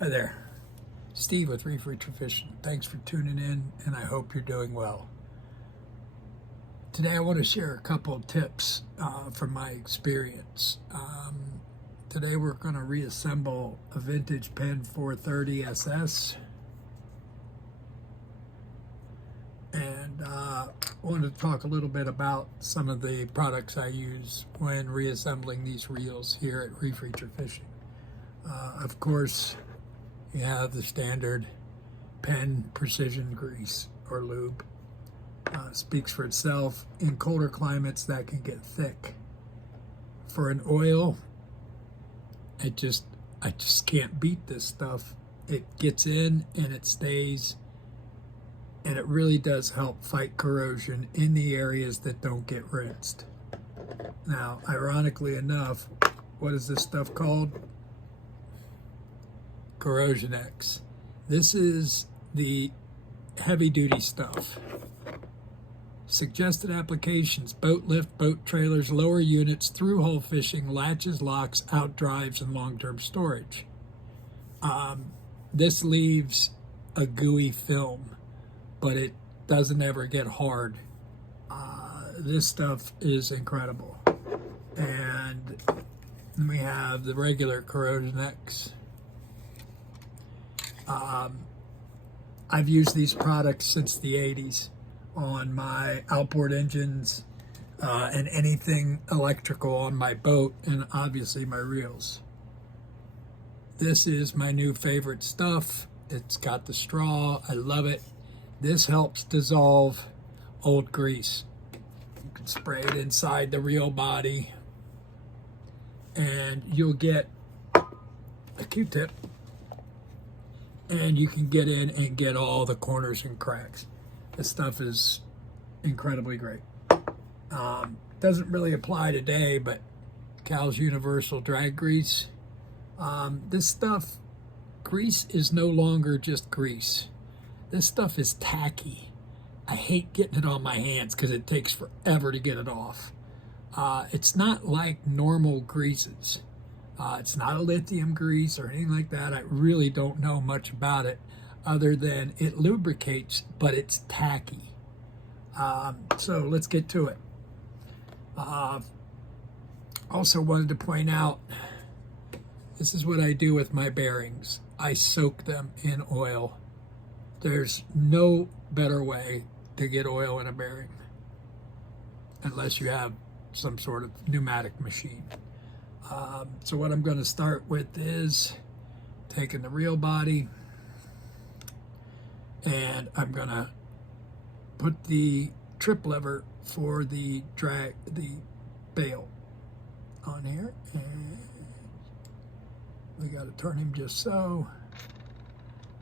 Hi there, Steve with Reef Fishing. Thanks for tuning in, and I hope you're doing well. Today I want to share a couple of tips from my experience. Today we're going to reassemble a Vintage Penn 430 SS, and I wanted to talk a little bit about some of the products I use when reassembling these reels here at Reef Fishing. Of course, you have the standard Penn precision grease or lube. Speaks for itself. In colder climates, that can get thick. For an oil, I just can't beat this stuff. It gets in and it stays, and it really does help fight corrosion in the areas that don't get rinsed. Now, ironically enough, what is this stuff called? Corrosion X. This is the heavy duty stuff. Suggested applications: boat lift, boat trailers, lower units, through hull fishing, latches, locks, out drives, and long-term storage. This leaves a gooey film, but it doesn't ever get hard. This stuff is incredible. And we have the regular Corrosion X. I've used these products since the 80s on my outboard engines and anything electrical on my boat, and obviously my reels. This is my new favorite stuff. It's got the straw. I love it. This helps dissolve old grease. You can spray it inside the reel body and you'll get a Q-tip, and you can get in and get all the corners and cracks. This stuff is incredibly great. Doesn't really apply today, but Cal's Universal Drag Grease. This stuff, grease is no longer just grease. This stuff is tacky. I hate getting it on my hands because it takes forever to get it off. It's not like normal greases. It's not a lithium grease or anything like that. I really don't know much about it other than it lubricates, but it's tacky. So let's get to it. Also wanted to point out, this is what I do with my bearings. I soak them in oil. There's no better way to get oil in a bearing unless you have some sort of pneumatic machine. So what I'm going to start with is taking the reel body, and I'm going to put the trip lever for the bail on here, and we got to turn him just so.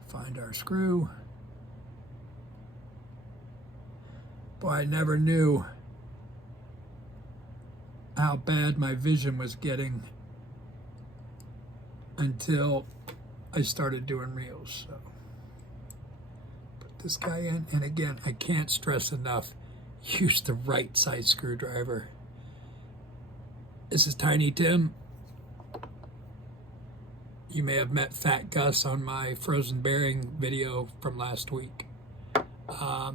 Find our screw. Boy, I never knew how bad my vision was getting until I started doing reels. So put this guy in, and again, I can't stress enough, use the right size screwdriver. This is Tiny Tim. You may have met Fat Gus on my frozen bearing video from last week. I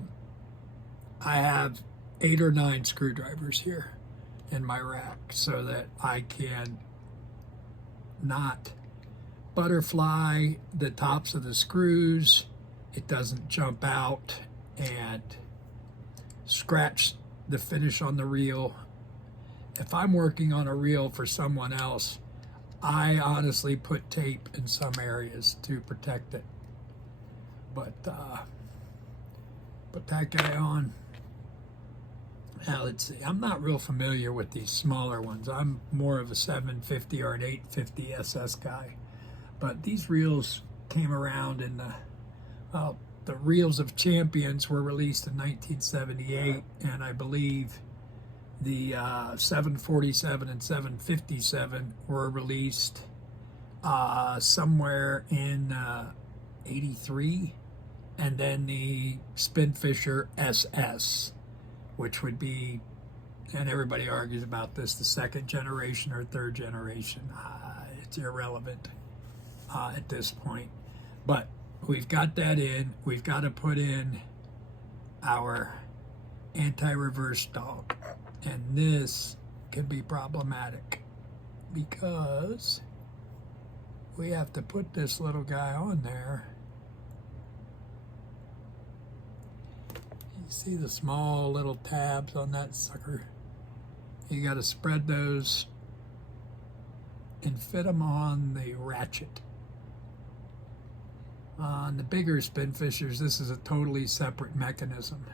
have 8 or 9 screwdrivers here in my rack so that I can not butterfly the tops of the screws. It doesn't jump out and scratch the finish on the reel. If I'm working on a reel for someone else, I honestly put tape in some areas to protect it. But put that guy on. Now let's see, I'm not real familiar with these smaller ones. I'm more of a 750 or an 850 SS guy. But these reels came around in the Reels of Champions were released in 1978, and I believe the 747 and 757 were released somewhere in 83, and then the Spinfisher SS, which would be, and everybody argues about this, the second generation or third generation. It's irrelevant. at this point. But we've got that in. We've got to put in our anti-reverse dog. And this can be problematic because we have to put this little guy on there. You see the small little tabs on that sucker? You got to spread those and fit them on the ratchet. On the bigger spin fishers, this is a totally separate mechanism.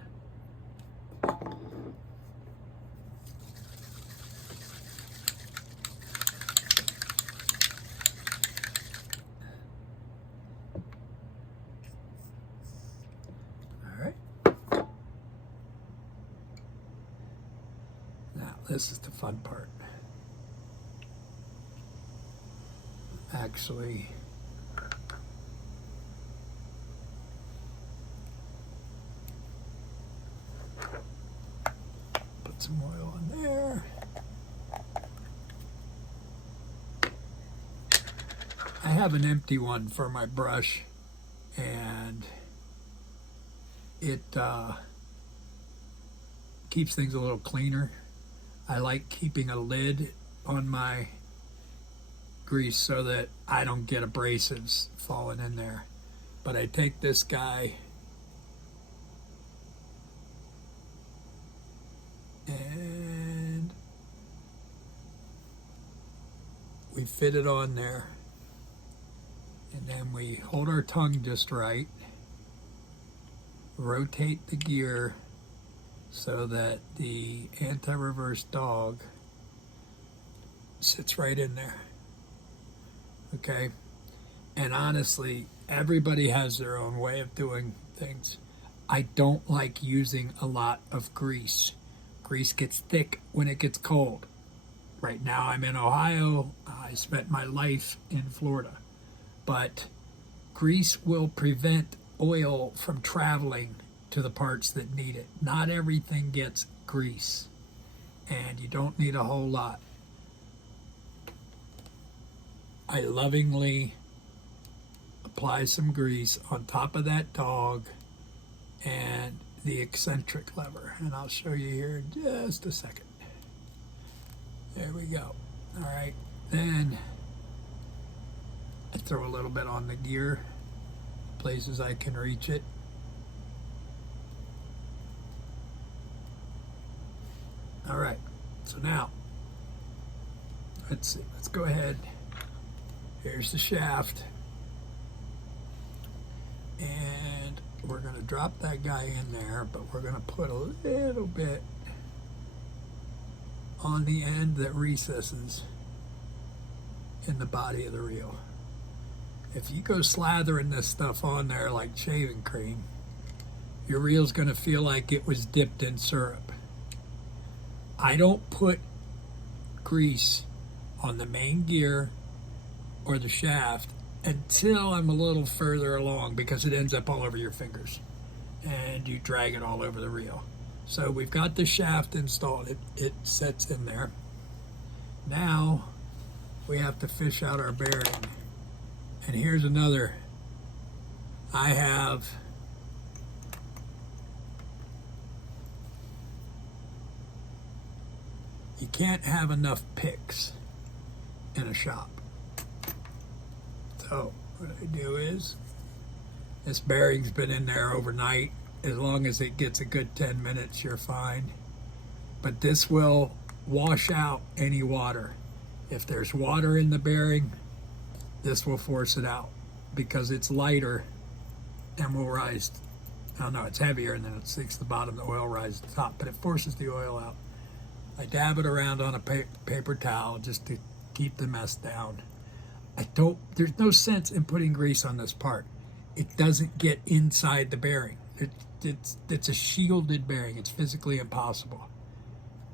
This is the fun part. Actually, put some oil on there. I have an empty one for my brush, and it keeps things a little cleaner. I like keeping a lid on my grease so that I don't get abrasives falling in there. But I take this guy and we fit it on there. And then we hold our tongue just right, rotate the gear so that the anti-reverse dog sits right in there. Okay? And honestly, everybody has their own way of doing things. I don't like using a lot of grease. Grease gets thick when it gets cold. Right now I'm in Ohio. I spent my life in Florida. But grease will prevent oil from traveling to the parts that need it. Not everything gets grease, and you don't need a whole lot. I lovingly apply some grease on top of that dog and the eccentric lever, and I'll show you here in just a second. There we go. All right, then I throw a little bit on the gear, places I can reach it. All right, so now, let's see, let's go ahead. Here's the shaft. And we're gonna drop that guy in there, but we're gonna put a little bit on the end that recesses in the body of the reel. If you go slathering this stuff on there like shaving cream, your reel's gonna feel like it was dipped in syrup. I don't put grease on the main gear or the shaft until I'm a little further along, because it ends up all over your fingers and you drag it all over the reel. So we've got the shaft installed. It sets in there. Now we have to fish out our bearing. And here's another. I have you can't have enough picks in a shop. So what I do is, this bearing's been in there overnight. As long as it gets a good 10 minutes, you're fine. But this will wash out any water. If there's water in the bearing, this will force it out because it's lighter and will rise. Oh no, it's heavier and then it sinks to the bottom, the oil rises to the top, but it forces the oil out. I dab it around on a paper towel just to keep the mess down. There's no sense in putting grease on this part. It doesn't get inside the bearing. It's a shielded bearing. It's physically impossible.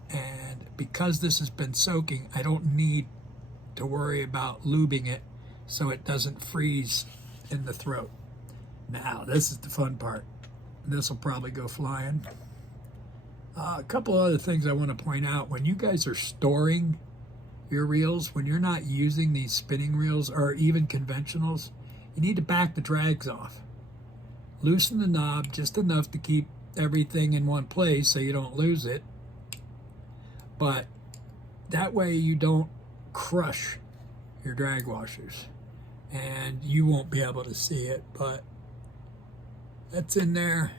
And because this has been soaking, I don't need to worry about lubing it so it doesn't freeze in the throat. Now, this is the fun part. This will probably go flying. A couple other things I want to point out. When you guys are storing your reels, when you're not using these spinning reels or even conventionals, you need to back the drags off. Loosen the knob just enough to keep everything in one place so you don't lose it. But that way you don't crush your drag washers. And you won't be able to see it, but that's in there.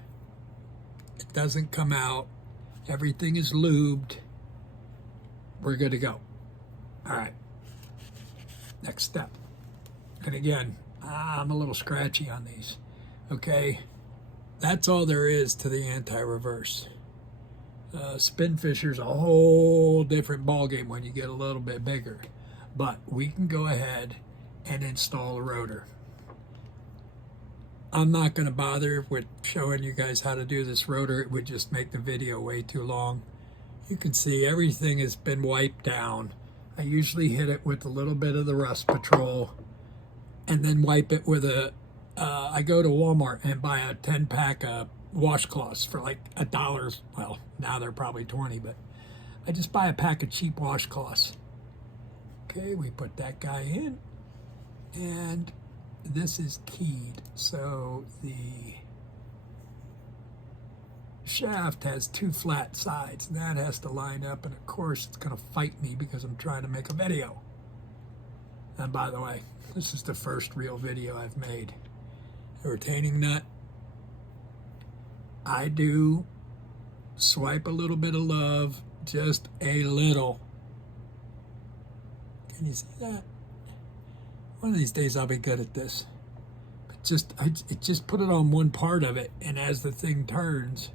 It doesn't come out. Everything is lubed. We're good to go. All right. Next step. And again, I'm a little scratchy on these. Okay. That's all there is to the anti-reverse. Spin fisher's a whole different ballgame when you get a little bit bigger. But we can go ahead and install a rotor. I'm not going to bother with showing you guys how to do this rotor. It would just make the video way too long. You can see everything has been wiped down. I usually hit it with a little bit of the Rust Patrol and then wipe it with I go to Walmart and buy a 10-pack of washcloths for like $1. Well, now they're probably 20, but I just buy a pack of cheap washcloths. Okay, we put that guy in, and this is keyed, so the shaft has 2 flat sides, and that has to line up, and of course it's going to fight me because I'm trying to make a video. And by the way, this is the first real video I've made. A retaining nut. I do swipe a little bit of love, just a little. Can you see that? One of these days I'll be good at this. But just put it on one part of it, and as the thing turns,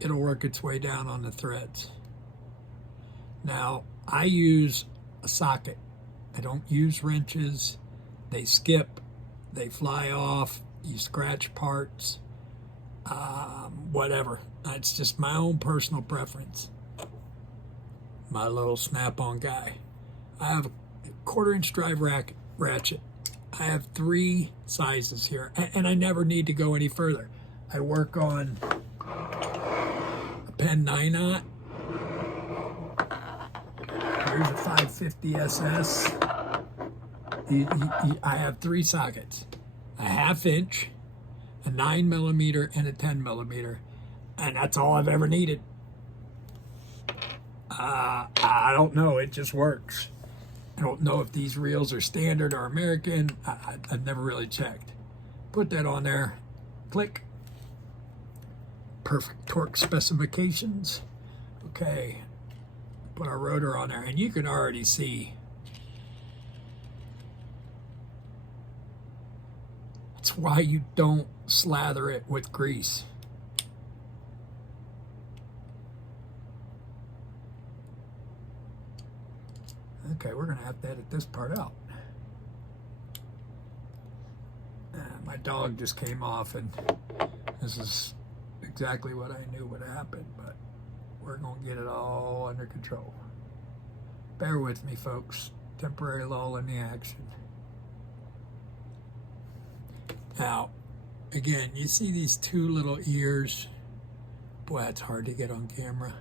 it'll work its way down on the threads. Now, I use a socket. I don't use wrenches. They skip, they fly off, you scratch parts, whatever. It's just my own personal preference. My little snap-on guy. I have a 1/4-inch drive ratchet. I have 3 sizes here, and I never need to go any further. I work on a Penn 9/0. Here's a 550 SS. I have 3 sockets. A 1/2 inch, a 9mm, and a 10mm. And that's all I've ever needed. I don't know, it just works. I don't know if these reels are standard or American. I've never really checked. Put that on there. Click. Perfect torque specifications. Okay. Put our rotor on there, and you can already see. That's why you don't slather it with grease. Okay, we're going to have to edit this part out. My dog just came off, and this is exactly what I knew would happen, but we're going to get it all under control. Bear with me, folks. Temporary lull in the action. Now, again, you see these 2 little ears. Boy, that's hard to get on camera.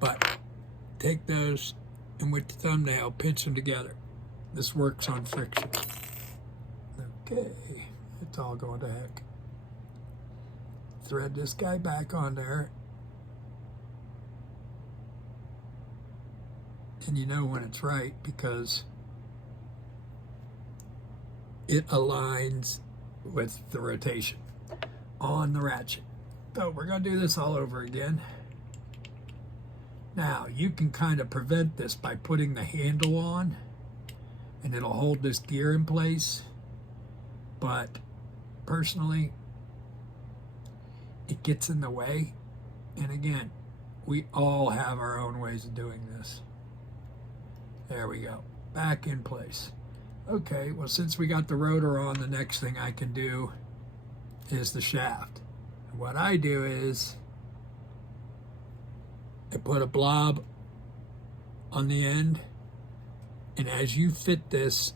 But take those, and with the thumbnail, pinch them together. This works on friction. Okay, it's all going to heck. Thread this guy back on there. And you know when it's right because it aligns with the rotation on the ratchet. So we're going to do this all over again. Now, you can kind of prevent this by putting the handle on, and it'll hold this gear in place. But personally, it gets in the way. And again, we all have our own ways of doing this. There we go. Back in place. Okay, well, since we got the rotor on, the next thing I can do is the shaft. And what I do is I put a blob on the end, and as you fit this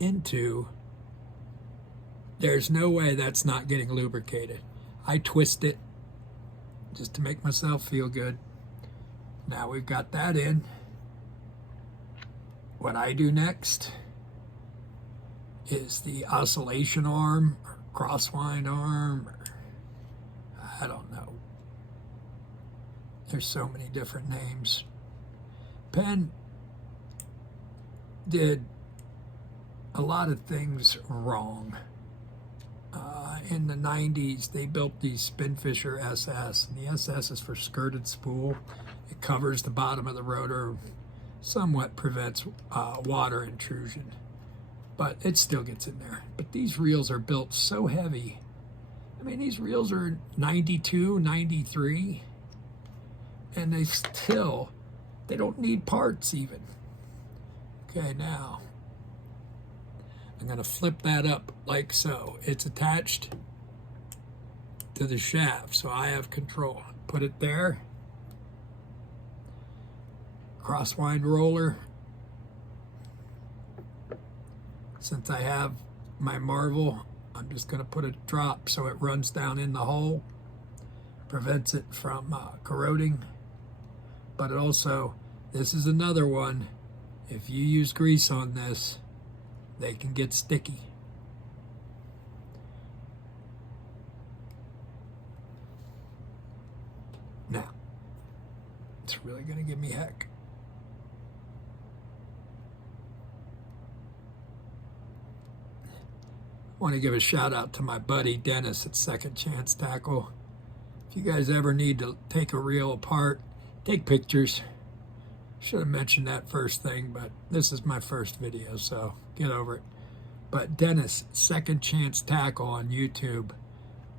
into, there's no way that's not getting lubricated. I twist it just to make myself feel good. Now we've got that in. What I do next is the oscillation arm, or crosswind arm, or I don't know. There's so many different names. Penn did a lot of things wrong. In the 90s, they built the Spinfisher SS, and the SS is for skirted spool. It covers the bottom of the rotor, somewhat prevents water intrusion, but it still gets in there. But these reels are built so heavy. I mean, these reels are 92, 93, and they don't need parts even. Okay, now I'm going to flip that up like so. It's attached to the shaft, so I have control. Put it there. Crosswind roller. Since I have my Marvel, I'm just going to put a drop so it runs down in the hole. Prevents it from corroding. But it also, this is another one. If you use grease on this, they can get sticky. Now, it's really going to give me heck. I want to give a shout out to my buddy Dennis at Second Chance Tackle. If you guys ever need to take a reel apart, take pictures. Should have mentioned that first thing, but this is my first video, so get over it. But Dennis, Second Chance Tackle on YouTube,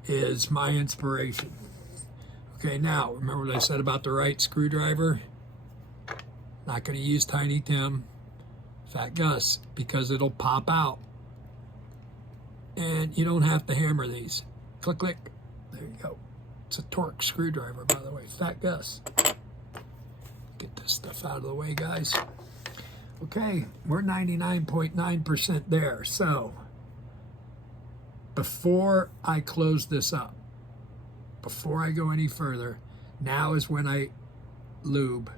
is my inspiration. Okay, now, remember what I said about the right screwdriver? Not going to use Tiny Tim, Fat Gus, because it'll pop out. And you don't have to hammer these. Click, click. There you go. It's a Torx screwdriver, by the way. Fat Gus. Get this stuff out of the way, guys. Okay, we're 99.9% there. So, before I close this up, before I go any further, now is when I lube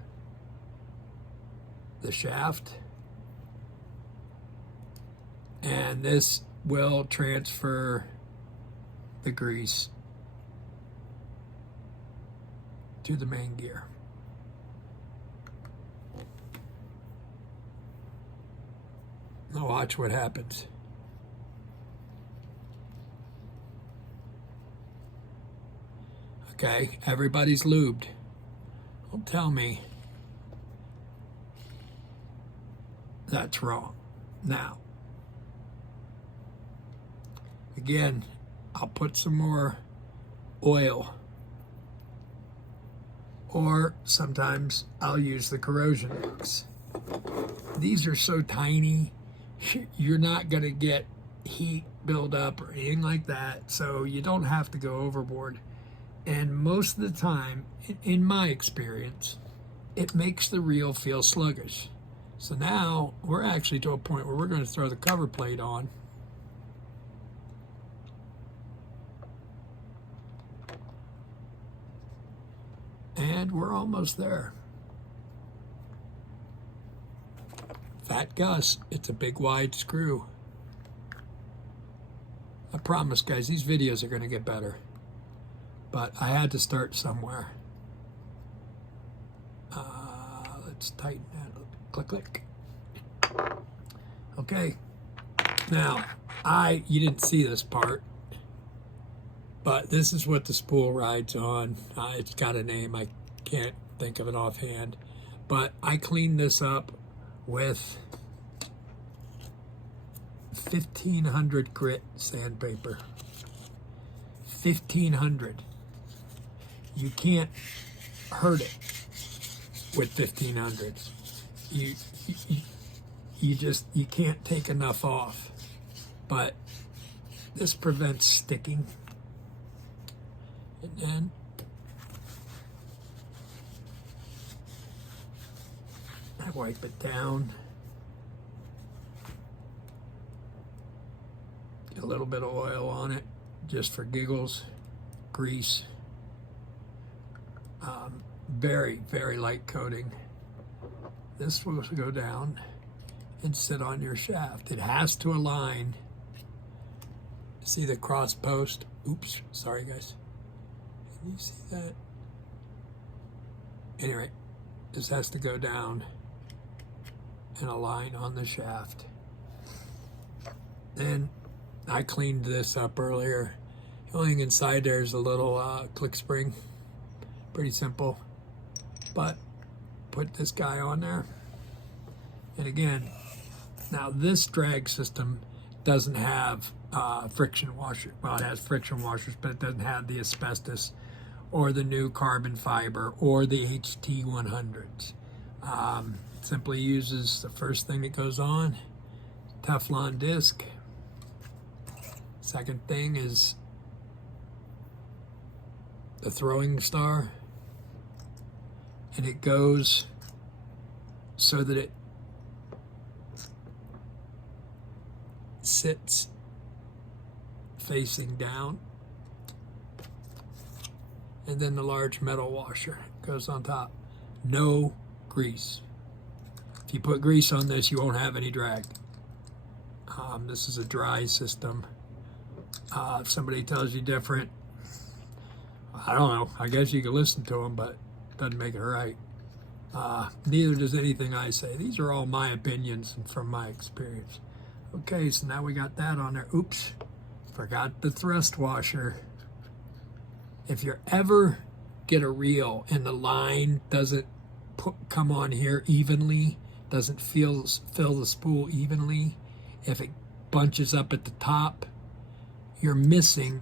the shaft. And this will transfer the grease to the main gear. Now watch what happens. Okay, everybody's lubed. Don't tell me that's wrong. Now, again, I'll put some more oil, or sometimes I'll use the corrosion mix. These are so tiny, you're not going to get heat buildup or anything like that, so you don't have to go overboard. And most of the time, in my experience, it makes the reel feel sluggish. So now we're actually to a point where we're going to throw the cover plate on. And we're almost there. Fat Gus, it's a big wide screw. I promise, guys, these videos are going to get better. But I had to start somewhere. Let's tighten that up. Click, click. Okay. Now, you didn't see this part, but this is what the spool rides on. It's got a name. I can't think of it offhand. But I cleaned this up with 1500 grit sandpaper. 1500. You can't hurt it with 1500. You can't take enough off. But this prevents sticking. And then I wipe it down. Get a little bit of oil on it, just for giggles. Grease. very, very light coating. This will go down and sit on your shaft. It has to align. See the cross post? Oops, sorry guys. Can you see that? Anyway, this has to go down and align on the shaft. Then I cleaned this up earlier. The only thing inside there is a little click spring. Pretty simple. But put this guy on there. And again, now this drag system doesn't have friction washer. Well, it has friction washers, but it doesn't have the asbestos or the new carbon fiber or the HT100s. Simply uses the first thing that goes on, Teflon disc. Second thing is the throwing star, and it goes so that it sits facing down, and then the large metal washer goes on top. No grease. If you put grease on this, you won't have any drag. This is a dry system. If somebody tells you different, I don't know. I guess you can listen to them, but it doesn't make it right. Neither does anything I say. These are all my opinions and from my experience. Okay, so now we got that on there. Oops, forgot the thrust washer. If you ever get a reel and the line doesn't come on here evenly, doesn't fill the spool evenly, if it bunches up at the top, you're missing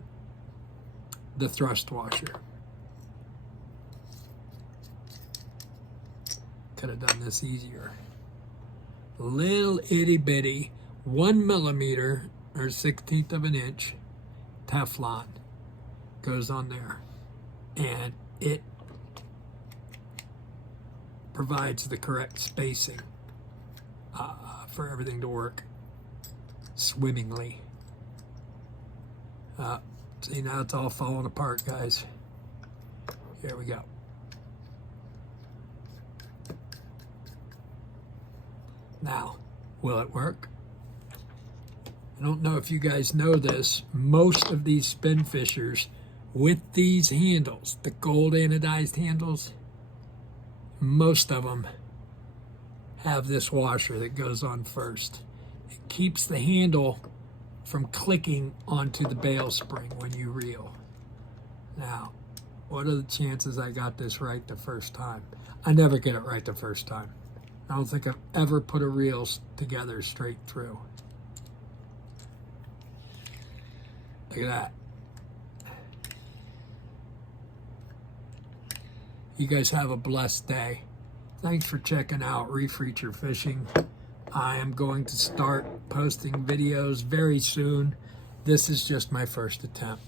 the thrust washer. Could have done this easier. Little itty bitty 1 millimeter or 1/16 of an inch Teflon goes on there, and it provides the correct spacing for everything to work swimmingly. See, now it's all falling apart, guys. Here we go. Now, will it work? I don't know if you guys know this. Most of these spin fishers with these handles, the gold anodized handles, most of them have this washer that goes on first. It keeps the handle from clicking onto the bail spring when you reel. Now, what are the chances I got this right the first time? I never get it right the first time. I don't think I've ever put a reel together straight through. Look at that. You guys have a blessed day. Thanks for checking out Reef Reacher Fishing. I am going to start posting videos very soon. This is just my first attempt.